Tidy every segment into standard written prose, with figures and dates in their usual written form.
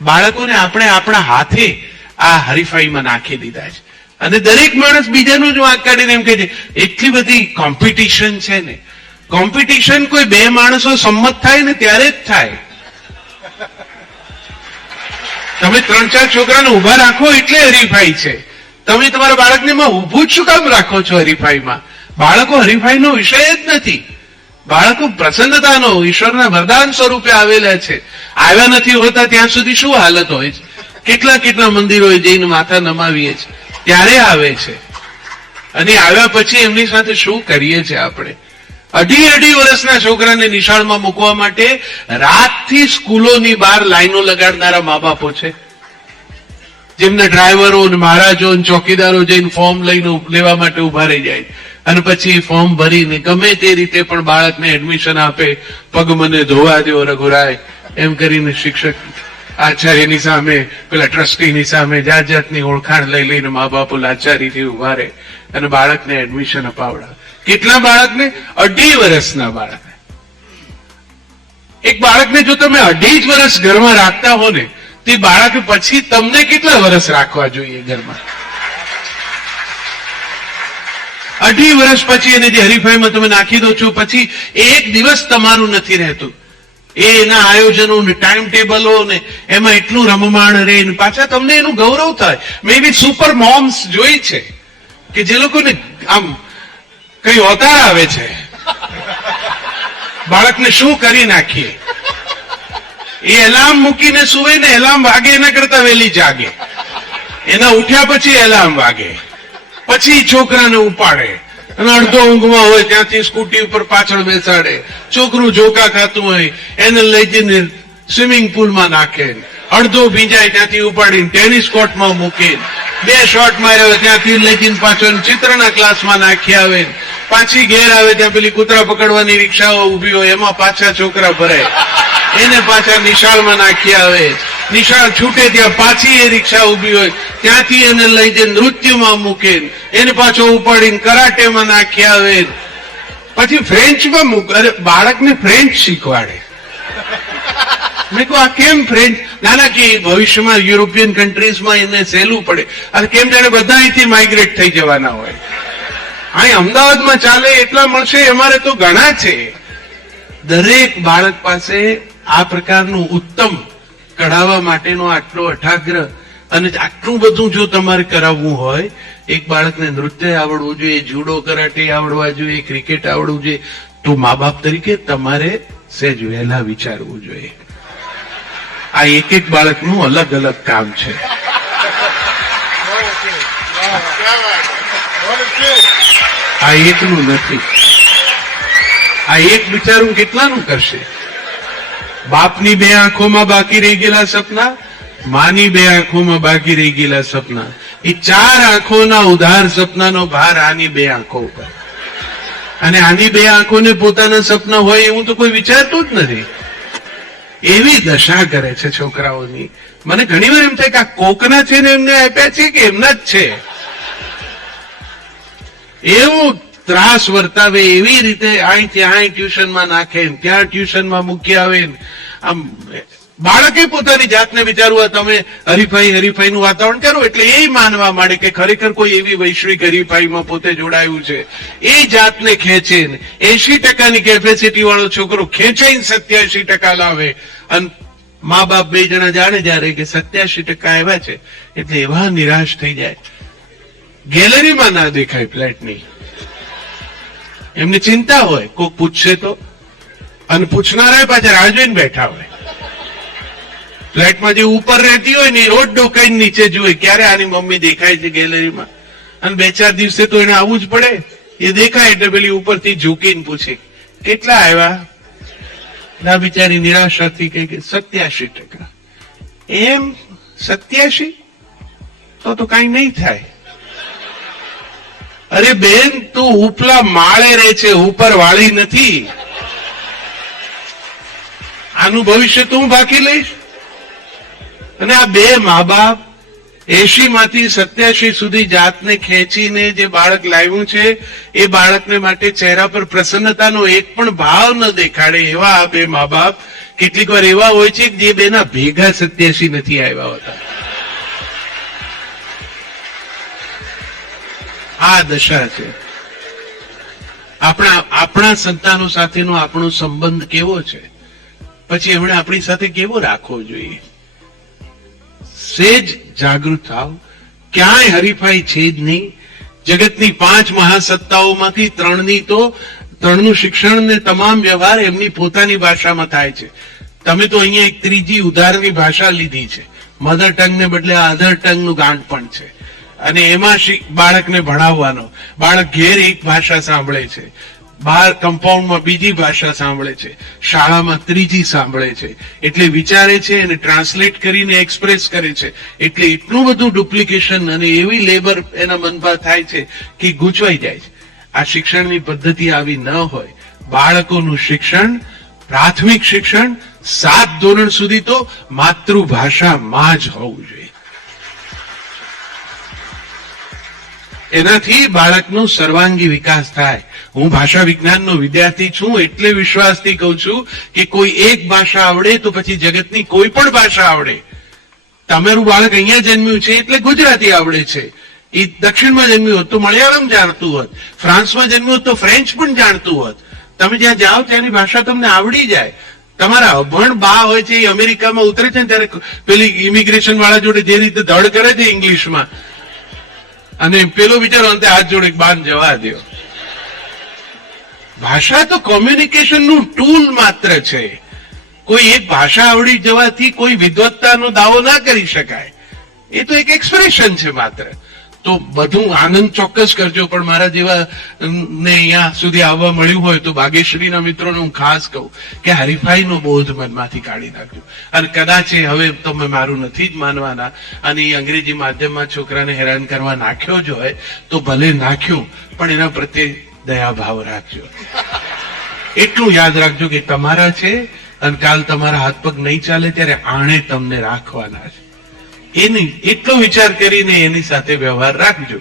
બાળકોને આપણે આપણા હાથે આ હરીફાઈમાં નાખી દીધા છે. અને દરેક માણસ બીજાનું જ વાંક કાઢીને એમ કહે છે એટલી બધી કોમ્પિટિશન છે ને. કોમ્પિટિશન કોઈ બે માણસો સંમત થાય ને ત્યારે જ થાય. તમે 3-4 છોકરાને ઉભા રાખો એટલે હરીફાઈ છે. તમે તમારા બાળકને ઉભું જ શું કામ રાખો છો હરીફાઈમાં? બાળકો હરીફાઈનો વિષય જ નથી. બાળકો પ્રસન્નતાનો ઈશ્વરના વરદાન સ્વરૂપે આવેલા છે. આવ્યા નથી હોતા ત્યાં સુધી શું હાલત હોય છે? કેટલા મંદિરોએ જઈને માથા નમાવીએ છે ત્યારે આવે છે. અને આવ્યા પછી એમની સાથે શું કરીએ છીએ આપણે? 2.5 વર્ષના છોકરાને નિશાળમાં મૂકવા માટે રાતથી સ્કૂલોની બહાર લાઈનો લગાડનારા મા બાપો છે. જેમના ડ્રાઈવરો મહારાજો ચોકીદારો જઈને ફોર્મ લઈને લેવા માટે ઉભા રહી જાય અને પછી ફોર્મ ભરીને ગમે તે રીતે પણ બાળકને એડમિશન આપે. પગ મને ધોવા દો રઘુરાય એમ કરીને શિક્ષક આચાર્યની સામે પેલા ટ્રસ્ટીની સામે જાતની ઓળખાણ લઈ લઈને મા બાપો લાચારીથી ઉભા રહે અને બાળકને એડમિશન અપાવડાવે. કેટલા બાળકને? 2.5 વર્ષના બાળકને. એક બાળકને જો તમે 2.5 વર્ષ ઘરમાં રાખતા હો ને તે બાળક પછી તમને કેટલા વર્ષ રાખવા જોઈએ ઘરમાં? 2.5 વર્ષ પછી એને જે હરીફાઈમાં તમે નાખી દો છો પછી એક દિવસ તમારું નથી રહેતું. એના આયોજનો ને ટાઈમ ટેબલો ને એમાં એટલું રમમાણ રહે ને પાછા તમને એનું ગૌરવ થાય. મેં બી સુપર મોમ્સ જોઈ છે કે જે લોકોને આમ કઈ અવતાર આવે છે. બાળકને શું કરી નાખીએ? એ એલાર્મ મૂકીને સુવે ને એલાર્મ વાગે એના કરતા વહેલી જાગે. એના ઉઠ્યા પછી એલાર્મ વાગે પછી છોકરાને ઉપાડે અને અડધો ઊંઘમાં હોય ત્યાંથી સ્કૂટી ઉપર પાછળ બેસાડે. છોકરું જોકા ખાતું હોય એને લઈ જઈને સ્વિમિંગ પુલમાં નાખે. અડધો ભીંજાય ત્યાંથી ઉપાડીને ટેનિસ કોર્ટમાં મૂકે. 2 શોટ માર્યા હોય ત્યાંથી લઈ જઈને પાછો ચિત્રના ક્લાસમાં નાખી આવે. પાછી ઘેર આવે ત્યાં પેલી કૂતરા પકડવાની રિક્ષાઓ ઉભી હોય એમાં પાછા છોકરા ભરાય. એને પાછા નિશાળમાં નાખી આવે. નિશાળ છૂટે ત્યાં પાછી એ રિક્ષા ઉભી હોય ત્યાંથી એને લઈ જઈને નૃત્યમાં મૂકે. એને પાછો ઉપાડીને કરાટેમાં નાખી આવે. પછી ફ્રેન્ચમાં મૂકે. અરે બાળકને ફ્રેન્ચ શીખવાડે. મેં કહું આ કેમ ફ્રેન્ચ? નાના કે ભવિષ્યમાં યુરોપિયન કન્ટ્રીઝમાં એને સહેલું પડે. અને કેમ જાણે બધા અહીંથી માઇગ્રેટ થઈ જવાના હોય. અહીં અમદાવાદમાં ચાલે એટલા મળશે અમારે તો ઘણા છે. દરેક બાળક પાસે આ પ્રકારનું ઉત્તમ કઢાવવા માટેનો આટલો અઠાગ્રહ અને આટલું બધું જો તમારે કરાવવું હોય, એક બાળકને નૃત્ય આવડવું જોઈએ, જુડો કરાટે આવડવા જોઈએ, ક્રિકેટ આવડવું જોઈએ, તો મા બાપ તરીકે તમારે સહેજ વહેલા વિચારવું જોઈએ. આ એક બાળકનું અલગ અલગ કામ છે. આ એકનું નથી. આ એક બિચારું કેટલાનું કરશે? બાપની 2 આંખોમાં બાકી રહી ગયેલા સપના, માની 2 આંખોમાં બાકી રહી ગયેલા સપના, એ 4 આંખોના ઉધાર સપનાનો ભાર આની 2 આંખો ઉપર. અને આની 2 આંખોને પોતાના સપના હોય એવું તો કોઈ વિચારતું જ નથી. એવી દશા કરે છે છોકરાઓની. મને ઘણી વાર એમ થાય કે આ કોકના છે ને એમને આપ્યા છે કે એમના જ છે. એવું ત્રાસ વર્તાવે, એવી રીતે અહીંથી અહીં ટ્યુશનમાં નાખે, ત્યાં ટ્યુશનમાં મૂકી આવે. આમ બાળકે પોતાની જાતને વિચારવું તમે હરીફાઈનું વાતાવરણ કરો એટલે એ માનવા માંડે કે ખરેખર કોઈ એવી વૈશ્વિક હરીફાઈમાં પોતે જોડાયું છે. એ જાતને ખેંચે. 80%ની કેપેસિટી વાળો છોકરો ખેંચાઈને 87% લાવે અને મા બાપ 2 જણા જાણે જ્યારે કે 87% આવ્યા છે એટલે એવા નિરાશ થઈ જાય. ગેલેરીમાં ના દેખાય ફ્લેટની. એમને ચિંતા હોય કોક પૂછશે તો, અને પૂછનારા પાછા રાહ જોઈને બેઠા હોય. ફ્લેટમાં જે ઉપર રહેતી હોય ને એ રોજ ડોકાઈને નીચે જુએ ક્યારે આની મમ્મી દેખાય છે ગેલેરીમાં. અને 2-4 દિવસે તો એને આવવું જ પડે. એ દેખાય એટલે પેલી ઉપરથી ઝૂકીને પૂછે કેટલા આવ્યા? ના બિચારી નિરાશાથી કહે કે 87%. એમ 87? તો કઈ નહીં થાય. અરે બેન, તું ઉપલા માળે રહે છે, ઉપર વાળી નથી. આનું ભવિષ્ય તું બાકી લઈશ. અને આ 2 મા બાપ 80 માંથી 87 સુધી જાતને ખેંચીને જે બાળક લાવ્યું છે એ બાળકને માટે ચહેરા પર પ્રસન્નતાનો એક પણ ભાવ ન દેખાડે એવા આ 2 મા બાપ કેટલીક વાર એવા હોય છે કે જે બેના ભેગા 87 નથી આવ્યા હોતા. આ દશા છે. આપણા સંતાનો સાથેનો આપણો સંબંધ કેવો છે, પછી એમણે આપણી સાથે કેવો રાખવો જોઈએ. સેજ જાગૃત થાવ. ક્યાંય હરીફાઈ છે જ નહીં. જગતની 5 મહાસત્તાઓમાંથી ત્રણનું શિક્ષણ ને તમામ વ્યવહાર એમની પોતાની ભાષામાં થાય છે. તમે તો અહીંયા એક ત્રીજી ઉધારની ભાષા લીધી છે. મધર ટંગ ને બદલે અધર ટંગનું ગાંઠ પણ છે. અને એમાં બાળકને ભણાવવાનો. બાળક ઘેર એક ભાષા સાંભળે છે, બહાર કમ્પાઉન્ડમાં બીજી ભાષા સાંભળે છે, શાળામાં ત્રીજી સાંભળે છે. એટલે વિચારે છે અને ટ્રાન્સલેટ કરીને એક્સપ્રેસ કરે છે. એટલે એટલું બધું ડુપ્લિકેશન અને એવી લેબર એના મનમાં થાય છે કે ગૂંચવાઈ જાય છે. આ શિક્ષણની પદ્ધતિ આવી ન હોય. બાળકોનું શિક્ષણ, પ્રાથમિક શિક્ષણ 7 ધોરણ સુધી તો માતૃભાષામાં જ હોવું જોઈએ. એનાથી બાળકનો સર્વાંગી વિકાસ થાય. હું ભાષા વિજ્ઞાનનો વિદ્યાર્થી છું એટલે વિશ્વાસથી કહું છું કે કોઈ એક ભાષા આવડે તો પછી જગતની કોઈ પણ ભાષા આવડે. તમારું બાળક અહીંયા જન્મ્યું છે એટલે ગુજરાતી આવડે છે. એ દક્ષિણમાં જન્મ્યું હોત તો મલયાલમ જાણતું હોત, ફ્રાન્સમાં જન્મ્યું હોત તો ફ્રેન્ચ પણ જાણતું હોત. તમે જ્યાં જાઓ ત્યાંની ભાષા તમને આવડી જાય. તમારા અભણ બા હોય છે એ અમેરિકામાં ઉતરે છે ને ત્યારે પેલી ઇમિગ્રેશન વાળા જોડે જે રીતે ધડ કરે છે ઇંગ્લિશમાં, અને પેલો બિચારો અંતે હાથ જોડે બાન જવા દો. ભાષા તો કોમ્યુનિકેશનનું ટૂલ માત્ર છે. કોઈ એક ભાષા આવડી જવાથી કોઈ વિદ્વત્તાનો દાવો ના કરી શકાય. એ તો એક એક્સપ્રેશન છે માત્ર. તો બધું આનંદ ચોક્કસ કરજો, પણ મારા જેવા ને અહીંયા સુધી આવવા મળ્યું હોય તો ભાગ્યશ્રીના મિત્રોને હું ખાસ કહું કે હરીફાઈનો બોધ મનમાંથી કાઢી નાખજો. અને કદાચ હવે તમે મારું નથી જ માનવાના અને એ અંગ્રેજી માધ્યમમાં છોકરાને હેરાન કરવા નાખ્યો જ હોય તો ભલે નાખ્યું, પણ એના પ્રત્યે દયાભાવ રાખજો. એટલું યાદ રાખજો કે તમારા છે અને કાલ તમારા હાથ પગ નહીં ચાલે ત્યારે આણે તમને રાખવાના છે. એની એટલો વિચાર કરીને એની સાથે વ્યવહાર રાખજો,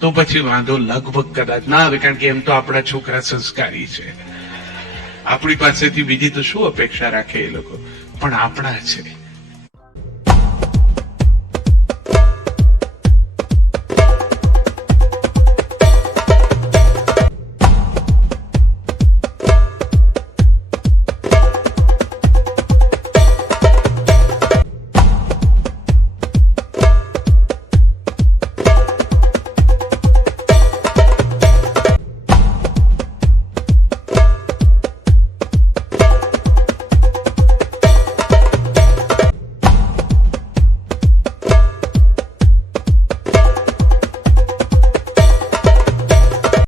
તો પછી વાંધો લગભગ કદાચ ના આવે. કારણ કે એમ તો આપણા છોકરા સંસ્કારી છે. આપણી પાસેથી બીજી તો શું અપેક્ષા રાખે એ લોકો, પણ આપણા છે.